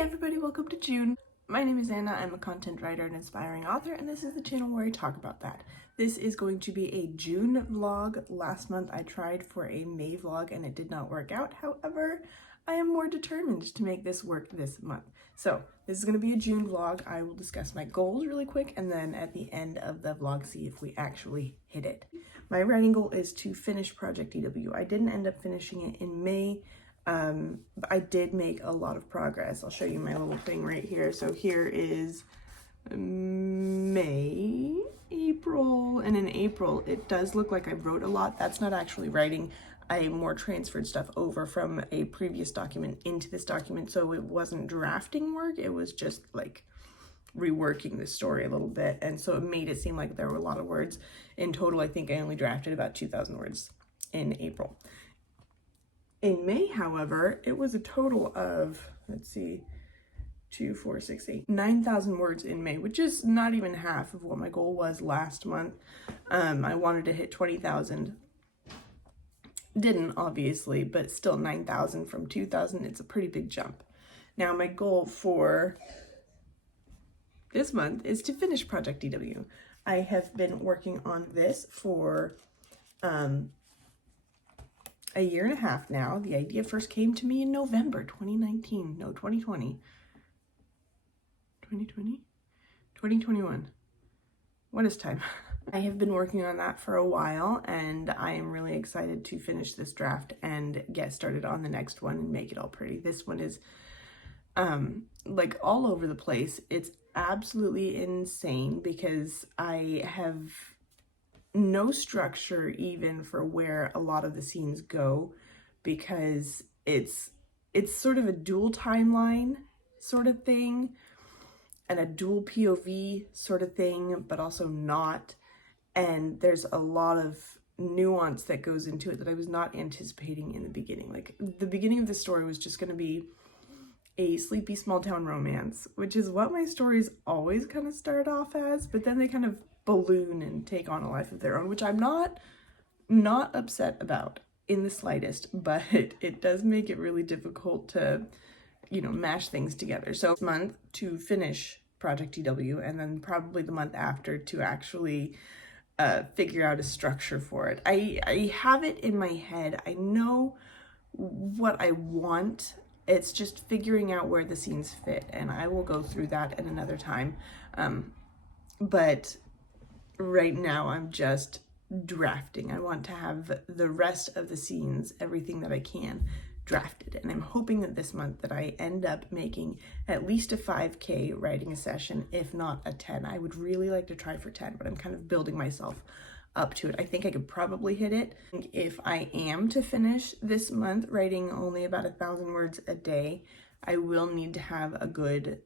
Hey everybody, welcome to June. My name is Anna, I'm a content writer and inspiring author, and this is the channel where I talk about that. This is going to be a June vlog. Last month I tried for a May vlog and it did not work out. However, I am more determined to make this work this month. So this is going to be a June vlog. I will discuss my goals really quick and then at the end of the vlog see if we actually hit it. My writing goal is to finish Project EW. I didn't end up finishing it in May. But I did make a lot of progress. I'll show you my little thing right here. So here is May, April, and in April it does look like I wrote a lot. That's not actually writing. I more transferred stuff over from a previous document into this document, so it wasn't drafting work, it was just like reworking the story a little bit, and so it made it seem like there were a lot of words. In total, I think I only drafted about 2,000 words in April. In May, however, it was a total of, let's see, 2, 4, 6, 8, 9,000 words in May, which is not even half of what my goal was last month. I wanted to hit 20,000. Didn't, obviously, but still 9,000 from 2,000. It's a pretty big jump. Now, my goal for this month is to finish Project EW. I have been working on this for a year and a half now. The idea first came to me in November 2019. No, 2020. 2020? 2021. What is time? I have been working on that for a while and I am really excited to finish this draft and get started on the next one and make it all pretty. This one is like all over the place. It's absolutely insane because I have no structure even for where a lot of the scenes go, because it's sort of a dual timeline sort of thing and a dual POV sort of thing, but also not. And there's a lot of nuance that goes into it that I was not anticipating in the beginning. Like the beginning of the story was just going to be a sleepy small town romance, which is what my stories always kind of start off as, but then they kind of balloon and take on a life of their own, which I'm not upset about in the slightest, but it does make it really difficult to, you know, mash things together. So this month to finish Project EW, and then probably the month after to actually figure out a structure for it. I have it in my head. I know what I want. It's just figuring out where the scenes fit, and I will go through that at another time. But right now I'm just drafting. I want to have the rest of the scenes, everything that I can, drafted. And I'm hoping that this month that I end up making at least a 5K writing a session, if not a 10. I would really like to try for 10, but I'm kind of building myself up to it. I think I could probably hit it. If I am to finish this month writing only about 1,000 words a day, I will need to have a good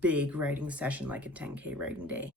big writing session, like a 10K writing day.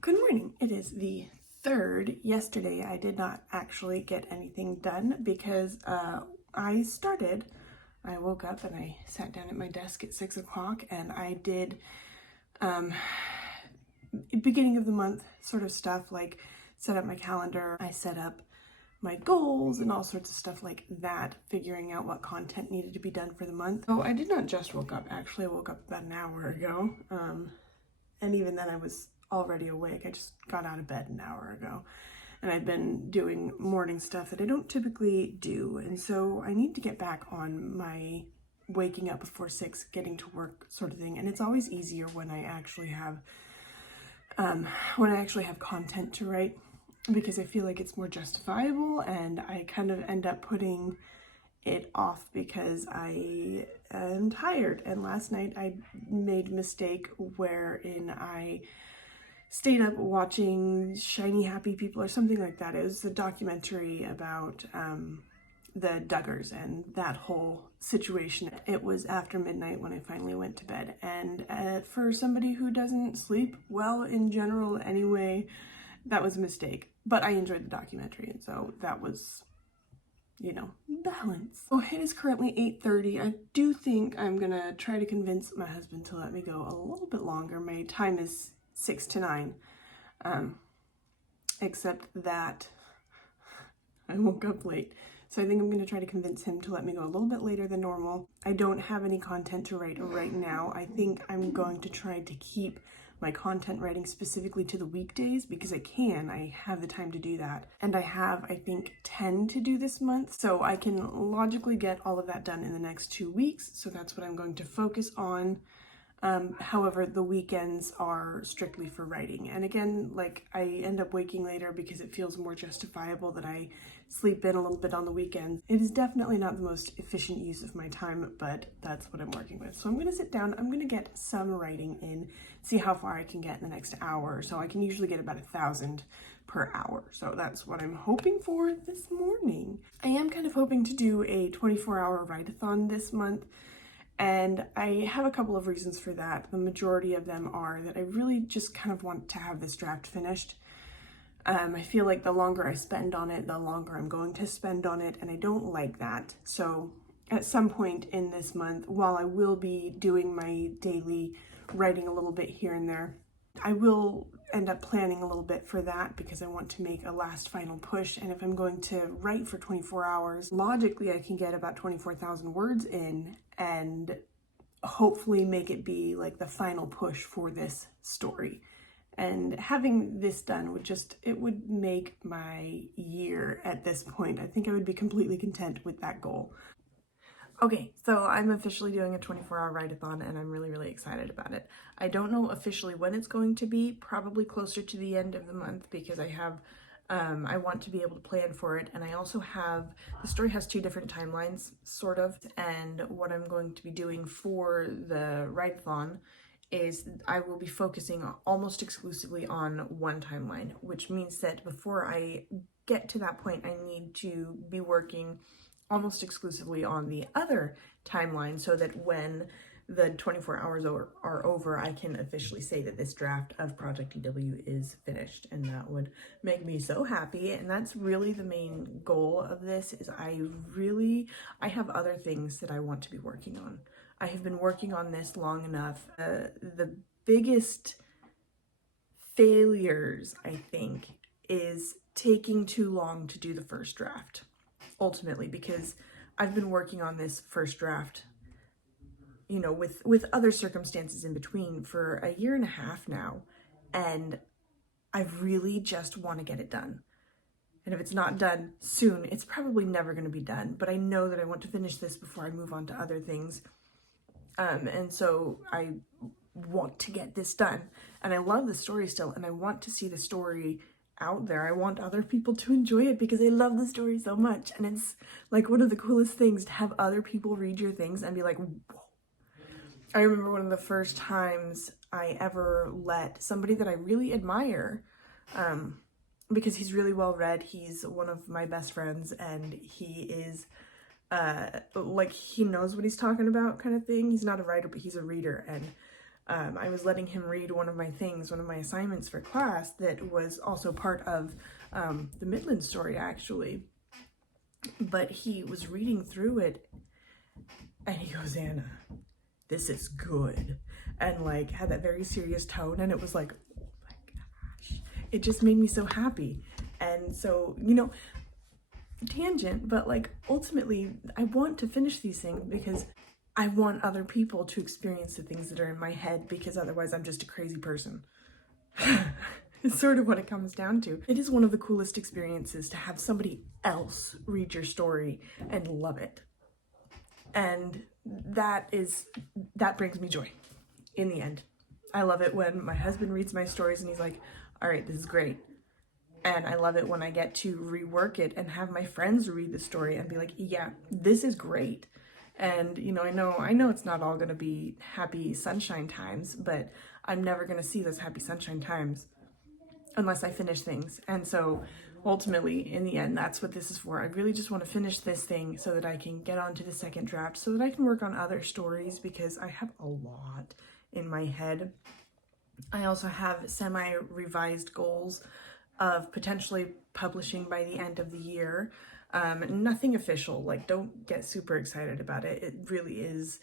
Good morning. It is the 3rd. Yesterday I did not actually get anything done because I woke up and I sat down at my desk at 6 o'clock and I did beginning of the month sort of stuff, like set up my calendar. I set up my goals and all sorts of stuff like that, figuring out what content needed to be done for the month. So I did not just woke up. Actually, I woke up about an hour ago. And even then I was already awake. I just got out of bed an hour ago and I've been doing morning stuff that I don't typically do, and so I need to get back on my waking up before 6, getting to work sort of thing. And it's always easier when I actually have content to write. because I feel like it's more justifiable, and I kind of end up putting it off because I am tired. And last night I made a mistake wherein I stayed up watching Shiny Happy People or something like that. It was a documentary about the Duggars and that whole situation. It was after midnight when I finally went to bed, and for somebody who doesn't sleep well in general anyway, that was a mistake. But I enjoyed the documentary, and so that was, you know, balance. Oh, it is currently 8:30. I do think I'm gonna try to convince my husband to let me go a little bit longer. My time is 6 to 9, except that I woke up late. So I think I'm going to try to convince him to let me go a little bit later than normal. I don't have any content to write right now. I think I'm going to try to keep my content writing specifically to the weekdays because I can. I have the time to do that. And I have, I think, 10 to do this month. So I can logically get all of that done in the next 2 weeks. So that's what I'm going to focus on. However, the weekends are strictly for writing. And again, like, I end up waking later because it feels more justifiable that I sleep in a little bit on the weekends. It is definitely not the most efficient use of my time, but that's what I'm working with. So I'm going to sit down, I'm going to get some writing in, see how far I can get in the next hour. So I can usually get about 1,000 per hour. So that's what I'm hoping for this morning. I am kind of hoping to do a 24-hour write-a-thon this month. And I have a couple of reasons for that. The majority of them are that I really just kind of want to have this draft finished. I feel like the longer I spend on it, the longer I'm going to spend on it, and I don't like that. So at some point in this month, while I will be doing my daily writing a little bit here and there, I will end up planning a little bit for that because I want to make a last final push. And if I'm going to write for 24 hours, logically I can get about 24,000 words in and hopefully make it be like the final push for this story. And having this done would just, it would make my year at this point. I think I would be completely content with that goal. Okay, so I'm officially doing a 24-hour write-a-thon and I'm really, really excited about it. I don't know officially when it's going to be, probably closer to the end of the month because I have, I want to be able to plan for it. And I also have, the story has 2 different timelines, sort of. And what I'm going to be doing for the write-a-thon is I will be focusing almost exclusively on one timeline, which means that before I get to that point, I need to be working almost exclusively on the other timeline so that when the 24 hours are over, I can officially say that this draft of Project EW is finished, and that would make me so happy. And that's really the main goal of this, is I have other things that I want to be working on. I have been working on this long enough. The biggest failures, I think, is taking too long to do the first draft, ultimately, because I've been working on this first draft, you know, with other circumstances in between for a year and a half now, and I really just want to get it done. And if it's not done soon, it's probably never going to be done, but I know that I want to finish this before I move on to other things. And so I want to get this done, and I love the story still, and I want to see the story out there. I want other people to enjoy it because I love the story so much, and it's like one of the coolest things to have other people read your things and be like, whoa. I remember one of the first times I ever let somebody that I really admire, because he's really well read, he's one of my best friends, and he is like, he knows what he's talking about, kind of thing. He's not a writer, but he's a reader, and I was letting him read one of my assignments for class that was also part of the Midland story, actually. But he was reading through it, and he goes, "Anna, this is good," and like had that very serious tone, and it was like, oh my gosh, it just made me so happy. And so, you know, tangent, but like ultimately I want to finish these things because I want other people to experience the things that are in my head, because otherwise I'm just a crazy person. It's sort of what it comes down to. It is one of the coolest experiences to have somebody else read your story and love it. And that brings me joy in the end. I love it when my husband reads my stories and he's like, all right, this is great. And I love it when I get to rework it and have my friends read the story and be like, yeah, this is great. And, you know, I know it's not all going to be happy sunshine times, but I'm never going to see those happy sunshine times unless I finish things. And so ultimately, in the end, that's what this is for. I really just want to finish this thing so that I can get on to the second draft, so that I can work on other stories, because I have a lot in my head. I also have semi-revised goals of potentially publishing by the end of the year. Nothing official, like don't get super excited about it. It really is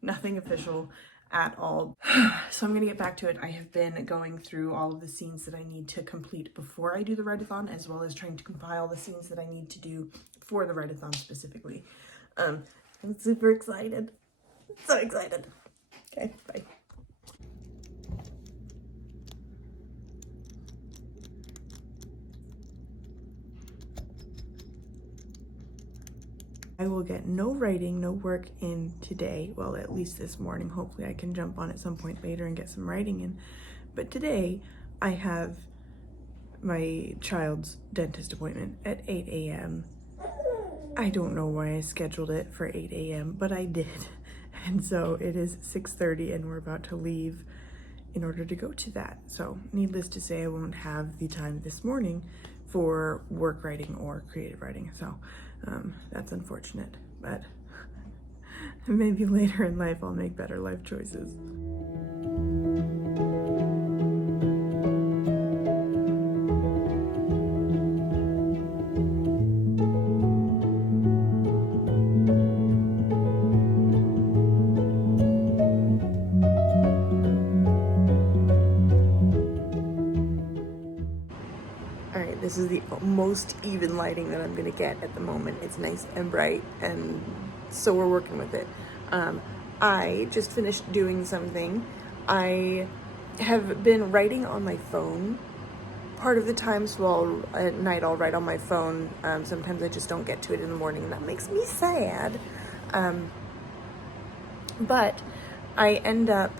nothing official at all. So I'm gonna get back to it. I have been going through all of the scenes that I need to complete before I do the write-a-thon, as well as trying to compile the scenes that I need to do for the write-a-thon specifically. I'm super excited. So excited. Okay, bye. I will get no writing, no work in today. Well, at least this morning. Hopefully I can jump on at some point later and get some writing in. But today I have my child's dentist appointment at 8 a.m. I don't know why I scheduled it for 8 a.m., but I did. And so it is 6:30 and we're about to leave in order to go to that. So needless to say, I won't have the time this morning for work writing or creative writing. So that's unfortunate, but maybe later in life I'll make better life choices. Alright, this is the most even lighting that I'm gonna get at the moment. It's nice and bright, and so we're working with it. I just finished doing something. I have been writing on my phone part of the time, so at night I'll write on my phone. Sometimes I just don't get to it in the morning, and that makes me sad. But I end up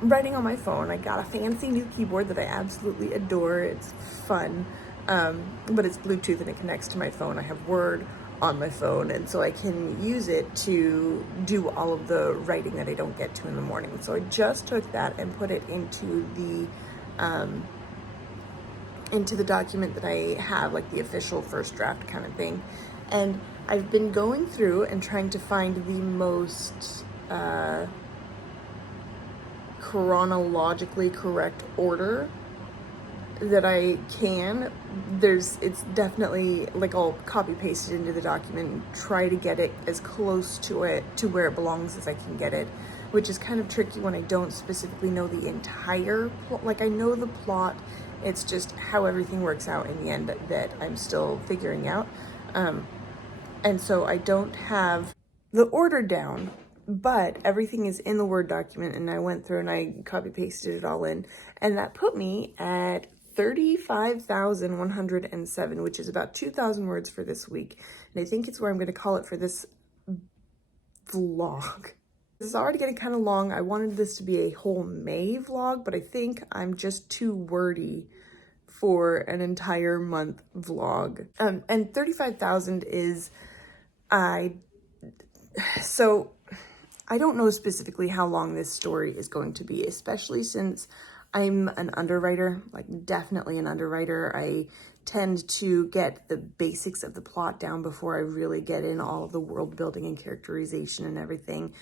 writing on my phone. I got a fancy new keyboard that I absolutely adore. It's fun, but it's Bluetooth and it connects to my phone. I have Word on my phone, and so I can use it to do all of the writing that I don't get to in the morning. So I just took that and put it into the document that I have, like the official first draft kind of thing. And I've been going through and trying to find the most chronologically correct order that I can. It's definitely like I'll copy paste it into the document and try to get it as close to where it belongs as I can get it, which is kind of tricky when I don't specifically know the entire plot. Like I know the plot, it's just how everything works out in the end that I'm still figuring out. And so I don't have the order down, but everything is in the Word document, and I went through and I copy pasted it all in, and that put me at 35,107, which is about 2,000 words for this week. And I think it's where I'm going to call it for this vlog. This is already getting kind of long. I wanted this to be a whole May vlog, but I think I'm just too wordy for an entire month vlog. And 35,000 is, so I don't know specifically how long this story is going to be, especially since I'm an underwriter, like definitely an underwriter. I tend to get the basics of the plot down before I really get in all of the world building and characterization and everything.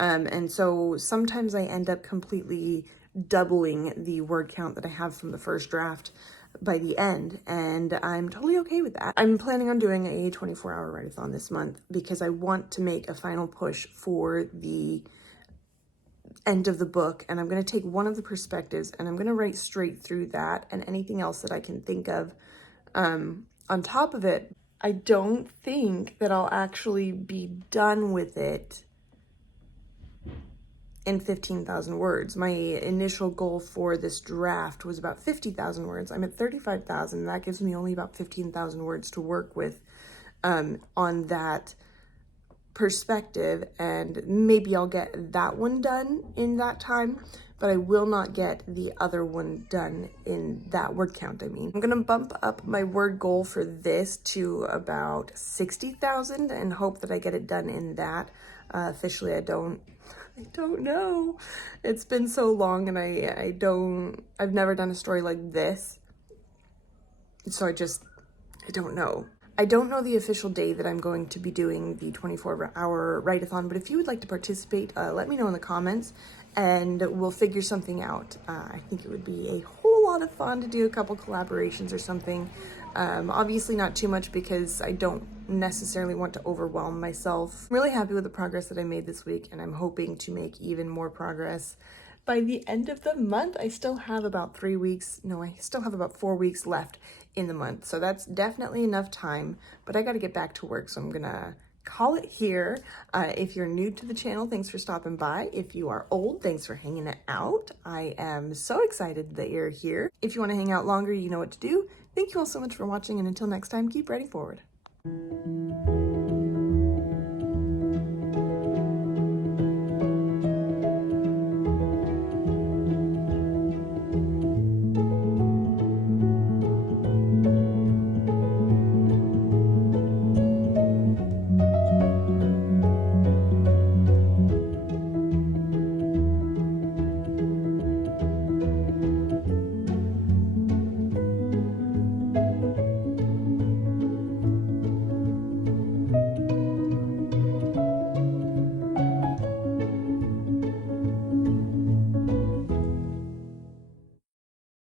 And so sometimes I end up completely doubling the word count that I have from the first draft by the end, and I'm totally okay with that. I'm planning on doing a 24-hour write-a-thon this month because I want to make a final push for the end of the book, and I'm going to take one of the perspectives and I'm going to write straight through that and anything else that I can think of on top of it. I don't think that I'll actually be done with it in 15,000 words. My initial goal for this draft was about 50,000 words. I'm at 35,000. That gives me only about 15,000 words to work with on that perspective, and maybe I'll get that one done in that time. but I will not get the other one done in that word count, I mean. I'm gonna bump up my word goal for this to about 60,000 and hope that I get it done in that. Officially, I don't know. It's been so long and I've never done a story like this. So I don't know. I don't know the official day that I'm going to be doing the 24-hour write-a-thon, but if you would like to participate, let me know in the comments and we'll figure something out. I think it would be a whole lot of fun to do a couple collaborations or something. Obviously not too much because I don't necessarily want to overwhelm myself. I'm really happy with the progress that I made this week, and I'm hoping to make even more progress by the end of the month. I still have about 4 weeks left in the month, so that's definitely enough time, but I got to get back to work, so I'm gonna call it here. If you're new to the channel, thanks for stopping by. If you are old, thanks for hanging out. I am so excited that you're here. If you want to hang out longer, you know what to do. Thank you all so much for watching, and until next time, keep writing forward.